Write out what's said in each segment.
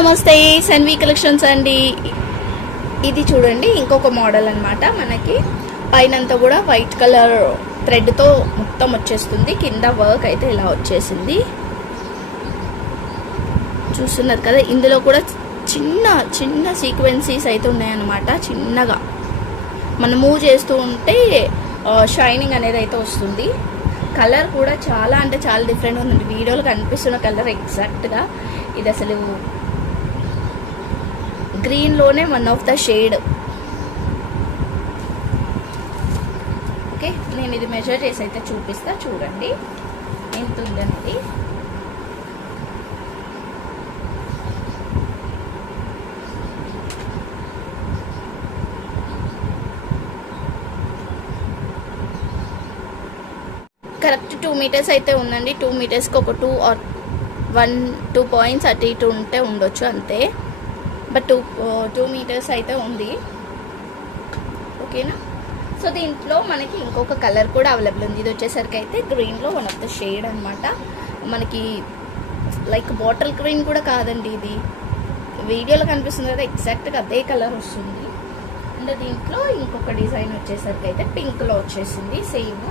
నమస్తే సన్వి కలెక్షన్స్ అండి. ఇది చూడండి ఇంకొక మోడల్ అన్నమాట మనకి. పైనంతా కూడా వైట్ కలర్ థ్రెడ్తో మొత్తం వచ్చేస్తుంది. కింద వర్క్ అయితే ఇలా వచ్చేసింది. చూస్తున్నారు కదా ఇందులో కూడా చిన్న చిన్న సీక్వెన్సీస్ అయితే ఉన్నాయన్నమాట. చిన్నగా మనం మూవ్ చేస్తూ ఉంటే షైనింగ్ అనేది అయితే వస్తుంది. కలర్ కూడా చాలా అంటే చాలా డిఫరెంట్ ఉందండి వీడియోలో కనిపిస్తున్న కలర్ ఎగ్జాక్ట్గా ఇది అసలు గ్రీన్లోనే one of the shade okay నేను ఇది మెజర్ చేసి అయితే చూపిస్తా చూడండి. ఎంత ఉందనేది. కరెక్ట్ టూ మీటర్స్ అయితే ఉందండి. టూ మీటర్స్కి ఒక two or one two points అటు ఇటు ఉంటే ఉండొచ్చు అంతే. బట్ టూ టూ మీటర్స్ అయితే ఉంది. ఓకేనా? సో దీంట్లో మనకి ఇంకొక కలర్ కూడా అవైలబుల్ ఉంది. ఇది వచ్చేసరికి అయితే గ్రీన్లో వన్ ఆఫ్ ద షేడ్ అనమాట మనకి లైక్ బాటిల్ గ్రీన్ కూడా కాదండి ఇది. వీడియోలో కనిపిస్తుంది కదా ఎగ్జాక్ట్గా అదే కలర్ వస్తుంది. అండ్ దీంట్లో ఇంకొక డిజైన్ వచ్చేసరికి అయితే పింక్లో వచ్చేసింది. Same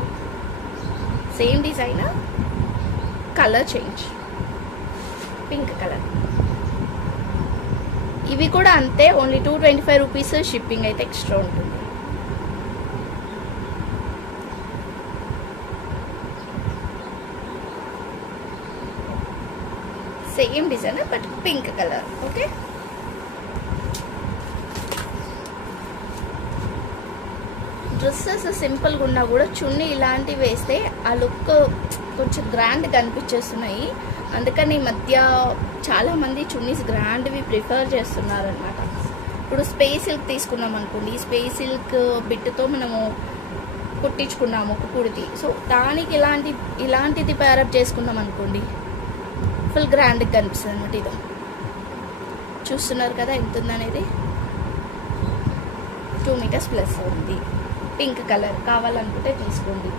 same design colour change. Pink colour. ఇవి కూడా అంతే only two twenty five rupees shipping అయితే ఎక్స్ట్రా ఉంటుంది. Same design but pink colour okay dresses సింపుల్గా ఉన్నా కూడా చున్నీ ఇలాంటివి వేస్తే ఆ లుక్ కొంచెం గ్రాండ్గా కనిపించేస్తున్నాయి అందుకని ఈ మధ్య చాలామంది చున్నీస్ గ్రాండ్వి ప్రిఫర్ చేస్తున్నారనమాట ఇప్పుడు స్పేస్ సిల్క్ తీసుకున్నాం అనుకోండి స్పేస్ సిల్క్ బిట్టుతో మనము కుట్టించుకున్నాము ఒక కుడితి సో దానికి ఇలాంటి ఇలాంటిది ప్యారప్ చేసుకున్నాం అనుకోండి ఫుల్ గ్రాండ్గా కనిపిస్తుంది అనమాట ఇది. చూస్తున్నారు కదా ఎంత ఉందనేది? టూ మీటర్స్ ప్లస్ ఉంది. పింక్ కలర్ కావాలనుకుంటే తీసుకోండి.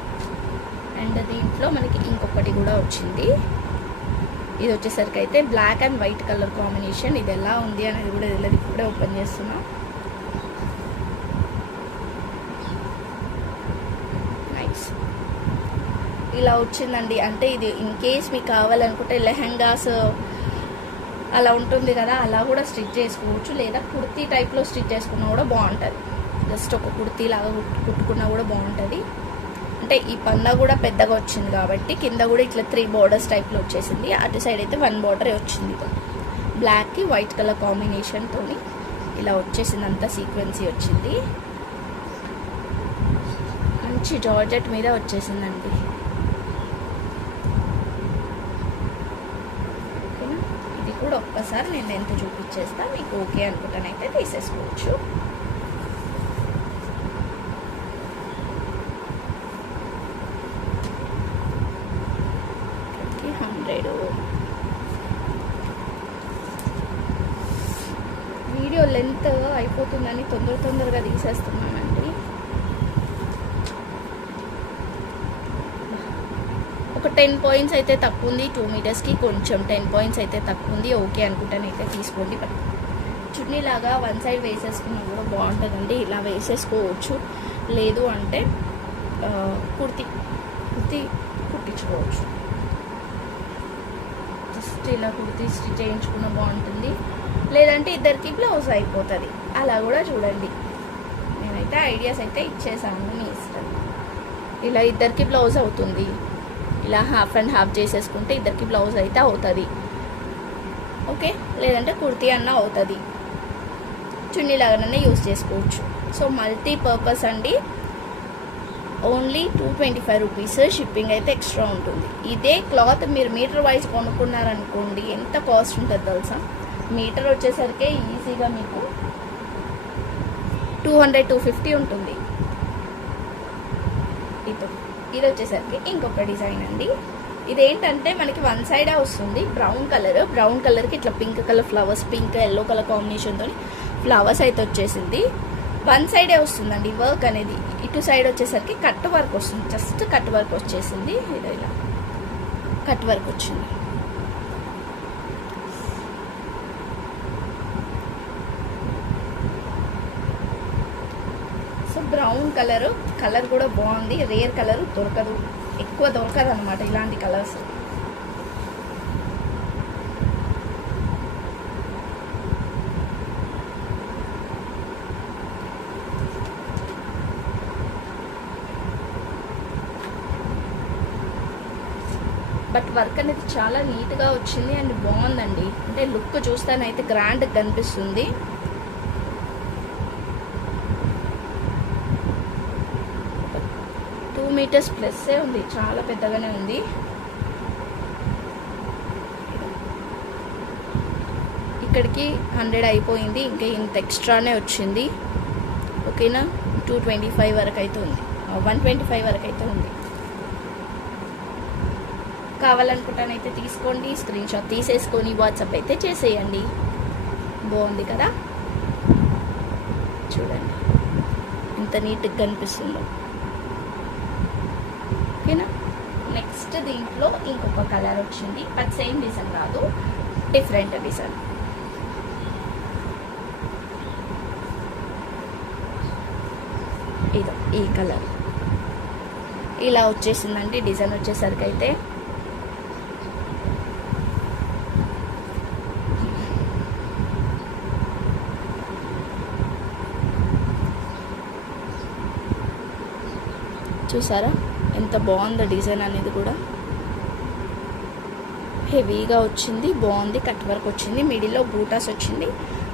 అండ్ దీంట్లో మనకి ఇంకొకటి కూడా వచ్చింది. ఇది వచ్చేసరికి అయితే black and white colour combination ఇది ఎలా ఉంది అనేది కూడా తెలియదు. ఇప్పుడే ఓపెన్ చేస్తున్నాం. నైస్ ఇలా వచ్చిందండి. అంటే ఇది ఇన్ కేస్ మీకు కావాలనుకుంటే లెహంగాస్ అలా ఉంటుంది కదా అలా కూడా స్టిచ్ చేసుకోవచ్చు. లేదా కుర్తీ టైప్లో స్టిచ్ చేసుకున్నా కూడా బాగుంటుంది. జస్ట్ ఒక కుర్తీ లాగా కుట్టు- కుట్టుకున్నా కూడా బాగుంటుంది. అంటే ఈ పన్న కూడా పెద్దగా వచ్చింది కాబట్టి కింద కూడా ఇట్లా త్రీ బోర్డర్స్ టైప్లో వచ్చేసింది. అటు సైడ్ అయితే వన్ బార్డరే వచ్చింది. బ్లాక్కి వైట్ కలర్ కాంబినేషన్తో ఇలా వచ్చేసింది అంతా సీక్వెన్సీ వచ్చింది. మంచి జార్జెట్ మీద వచ్చేసిందండి. ఓకేనా? ఇది కూడా ఒక్కసారి నేను ఎంత చూపించేస్తా. మీకు ఓకే అనుకుంటానైతే తీసేసుకోవచ్చు హండ్రెడ్ వీడియో లెంత్ కానీ తొందర తొందరగా తీసేస్తున్నానండి ఒక టెన్ పాయింట్స్ అయితే తక్కువ ఉంది టూ మీటర్స్కి కొంచెం టెన్ పాయింట్స్ అయితే తక్కువ ఉంది ఓకే అనుకుంటానైతే తీసుకోండి. బట్ వన్ సైడ్ వేసేసుకున్నా కూడా బాగుంటుందండి ఇలా వేసేసుకోవచ్చు. లేదు అంటే కుర్తి కుర్తి కుట్టించుకోవచ్చు. జస్ట్ ఇలా కుర్తి స్టిచ్ చేయించుకున్న బాగుంటుంది. లేదంటే ఇద్దరికి బ్లౌజ్ అయిపోతుంది. అలా కూడా చూడండి. నేనైతే ఐడియాస్ అయితే ఇచ్చేసాను మీ ఇష్టం. ఇలా ఇద్దరికి బ్లౌజ్ అవుతుంది. ఇలా హాఫ్ అండ్ హాఫ్ చేసేసుకుంటే ఇద్దరికి బ్లౌజ్ అయితే అవుతుంది. ఓకే? లేదంటే కుర్తీ అన్న అవుతుంది. చున్నీ లాగానే యూస్ చేసుకోవచ్చు. సో మల్టీ పర్పస్ అండి. Only two twenty five rupees shipping అయితే ఎక్స్ట్రా ఉంటుంది. ఇదే క్లాత్ మీరు మీటర్ వైజ్ కొనుక్కున్నారనుకోండి ఎంత కాస్ట్ ఉంటుంది తెలుసా? మీటర్ వచ్చేసరికి ఈజీగా మీకు టూ హండ్రెడ్ టూ ఫిఫ్టీ ఉంటుంది. ఇది ఇది వచ్చేసరికి ఇంకొక డిజైన్ అండి. ఇదేంటంటే మనకి వన్ సైడే వస్తుంది బ్రౌన్ కలర్. బ్రౌన్ కలర్కి ఇట్లా pink colour flowers pink yellow colour కాంబినేషన్తో ఫ్లవర్స్ అయితే వచ్చేసింది. వన్ సైడే వస్తుందండి వర్క్ అనేది. ఇటు సైడ్ వచ్చేసరికి కట్ వర్క్ వస్తుంది. జస్ట్ కట్ వర్క్ వచ్చేసింది. ఇది ఇలా కట్ వర్క్ వచ్చింది. బ్రౌన్ కలర్ కలర్ కూడా బాగుంది. రేర్ కలర్ దొరకదు. ఎక్కువ దొరకదు అనమాట ఇలాంటి కలర్స్. బట్ వర్క్ అనేది చాలా నీట్గా వచ్చింది అండ్ బాగుందండి. అంటే లుక్ చూస్తానైతే గ్రాండ్ కనిపిస్తుంది. మీటర్స్ ప్లస్సే ఉంది. చాలా పెద్దగానే ఉంది. ఇక్కడికి హండ్రెడ్ అయిపోయింది. ఇంకా ఇంత ఎక్స్ట్రానే వచ్చింది. ఓకేనా? టూ ట్వంటీ ఫైవ్ వరకు అయితే ఉంది వన్ ట్వంటీ ఫైవ్ వరకు అయితే ఉంది. కావాలనుకుంటానైతే తీసుకోండి. స్క్రీన్ షాట్ తీసేసుకొని వాట్సాప్ అయితే చేసేయండి. బాగుంది కదా? చూడండి. ఎంత నీట్గా కనిపిస్తుందో. ఓకేనా? నెక్స్ట్ దీంట్లో ఇంకొక కలర్ వచ్చింది. బట్ సేమ్ డిజైన్ కాదు డిఫరెంట్ డిజైన్ ఇదో ఈ కలర్ ఇలా వచ్చేసిందండి డిజైన్ వచ్చేసరికి అయితే. చూసారా? ఎంత బాగుందో డిజైన్ అనేది కూడా. హెవీగా వచ్చింది బాగుంది కట్ వర్క్ వచ్చింది మిడిల్లో బూటాస్ వచ్చింది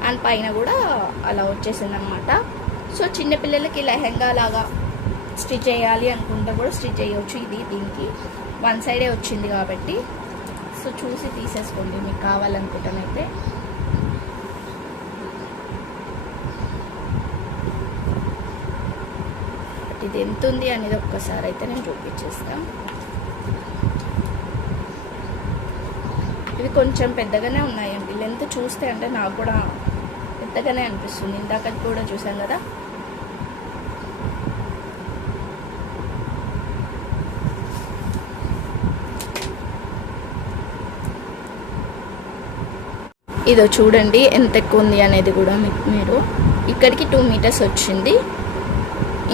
అండ్ పైన కూడా అలా వచ్చేసింది అనమాట సో చిన్నపిల్లలకి లెహెంగా లాగా స్టిచ్ చేయాలి అనుకుంటే కూడా స్టిచ్ చేయవచ్చు ఇది దీనికి. వన్ సైడే వచ్చింది కాబట్టి. సో చూసి తీసేసుకోండి మీకు కావాలనుకుంటానైతే ఇది ఎంత ఉంది అనేది ఒక్కసారి అయితే నేను చూపించేస్తాను ఇవి కొంచెం పెద్దగానే ఉన్నాయండి. లెంత్ చూస్తే అంటే నాకు కూడా పెద్దగానే అనిపిస్తుంది. ఇందాక కూడా చూసాం కదా. ఇదో చూడండి ఎంత ఎక్కువ ఉంది అనేది కూడా మీకు మీరు. ఇక్కడికి టూ మీటర్స్ వచ్చింది.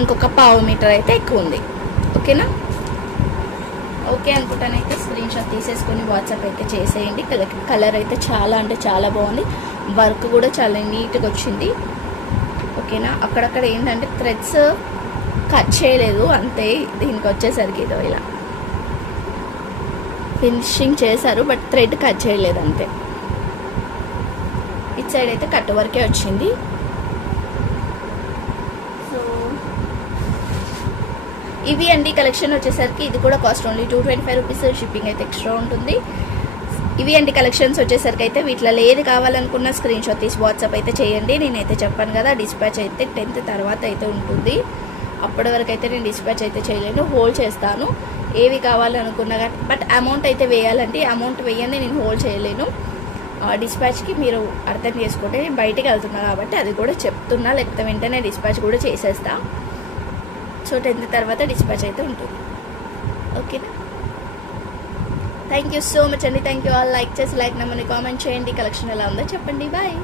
ఇంకొక పావు మీటర్ అయితే ఎక్కువ ఉంది. ఓకేనా? ఓకే అనుకుంటానైతే స్క్రీన్ షాట్ తీసేసుకొని వాట్సాప్ అయితే చేసేయండి. కలర్ కలర్ అయితే చాలా అంటే చాలా బాగుంది. వర్క్ కూడా చాలా నీట్గా వచ్చింది. ఓకేనా? అక్కడక్కడ ఏంటంటే థ్రెడ్స్ కట్ చేయలేదు. అంతే దీనికి వచ్చేసరికి ఇదో ఇలా. ఫినిషింగ్ చేశారు బట్ థ్రెడ్ కట్ చేయలేదు అంతే. ఇటు సైడ్ అయితే కట్ వరకే వచ్చింది సో ఇవి అండి కలెక్షన్ వచ్చేసరికి ఇది కూడా cost only two twenty five rupees shipping అయితే ఎక్స్ట్రా ఉంటుంది. ఇవి అండి కలెక్షన్స్ వచ్చేసరికి అయితే వీటిలో ఏది కావాలనుకున్న స్క్రీన్ షాట్ తీసి వాట్సాప్ అయితే చేయండి. నేనైతే చెప్పాను కదా డిస్పాచ్ అయితే టెన్త్ తర్వాత అయితే ఉంటుంది. అప్పటి వరకు అయితే నేను డిస్పాచ్ అయితే చేయలేను హోల్డ్ చేస్తాను. ఏవి కావాలనుకున్నా కానీ బట్ అమౌంట్ అయితే వేయాలండి. అమౌంట్ వేయండి నేను హోల్డ్ చేయలేను. డిస్పాచ్కి మీరు అర్థం చేసుకుంటే నేను బయటికి వెళ్తున్నా కాబట్టి అది కూడా చెప్తున్నా లేకపోతే వెంటనే డిస్పాచ్ కూడా చేసేస్తాను సో టెన్త్ తర్వాత డిస్పాచ్ అయితే ఉంటుంది. ఓకేనా? థ్యాంక్ యూ సో మచ్ అండి. థ్యాంక్ యూ ఆల్ లైక్ చేసి లైక్ నమ్మని కామెంట్ చేయండి. కలెక్షన్ ఎలా ఉందో చెప్పండి. బాయ్